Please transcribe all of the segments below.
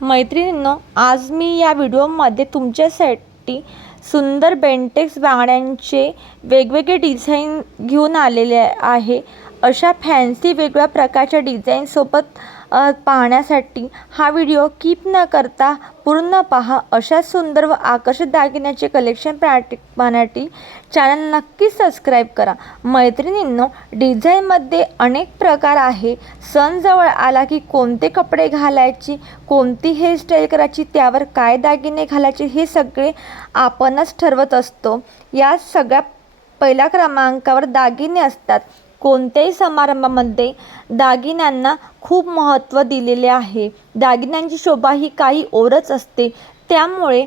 मैत्रिणींनो, आज मी या व्हिडिओमध्ये तुमच्यासाठी सुंदर बेंटेक्स बांगड्यांचे वेगवेगळे डिझाईन घेऊन आलेले आहे। अशा फॅन्सी वेगवेगळ्या प्रकारच्या डिझाईनसोबत पाहण्यासाठी हा व्हिडिओ कीप न करता पूर्ण पहा। अशा सुंदर व आकर्षक दागिन्याचे कलेक्शन पाहण्यासाठी चॅनल नक्की सबस्क्राईब करा। मैत्रिणींनो, डिझाईनमध्ये अनेक प्रकार आहे। सण जवळ आला की कोणते कपडे घालायचे, कोणती हेअरस्टाईल करायची, त्यावर काय दागिने घालायचे हे सगळे आपणच ठरवत असतो। या सगळ्या पहिल्या क्रमांकावर दागिने असतात। कोणत्याही समारंभामध्ये दागिन्यांना खूप महत्त्व दिलेले आहे। दागिन्यांची शोभा ही काही औरच असते। त्यामुळे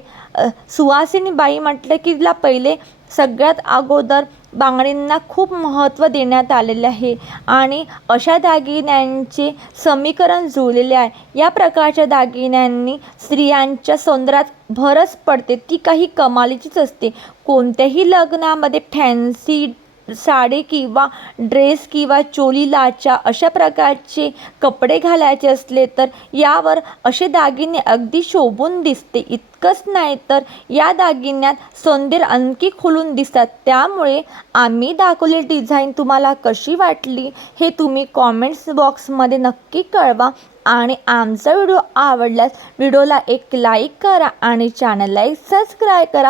सुवासिनी बाई म्हटलं की तिला पहिले सगळ्यात अगोदर बांगडींना खूप महत्त्व देण्यात आलेले आहे आणि अशा दागिन्यांचे समीकरण जुळलेले आहे। या प्रकारच्या दागिन्यांनी स्त्रियांच्या सौंदर्यात भरच पडते, ती काही कमालीचीच असते। कोणत्याही लग्नामध्ये फॅन्सी साडी किंवा ड्रेस किंवा चोली लाचा अशा प्रकारचे कपडे घालायचे असले तर यावर असे दागिने अगदी शोभून दिसते। इतकंच नाही तर या दागिन्यात सौंदर्य आणखी खुलून दिसतात। त्यामुळे आम्ही दाखवलेली डिझाईन तुम्हाला कशी वाटली हे तुम्ही कॉमेंट्स बॉक्समध्ये नक्की कळवा आणि आमचा व्हिडिओ आवडल्यास व्हिडिओला एक लाईक करा आणि चॅनलला एक सबस्क्राईब करा।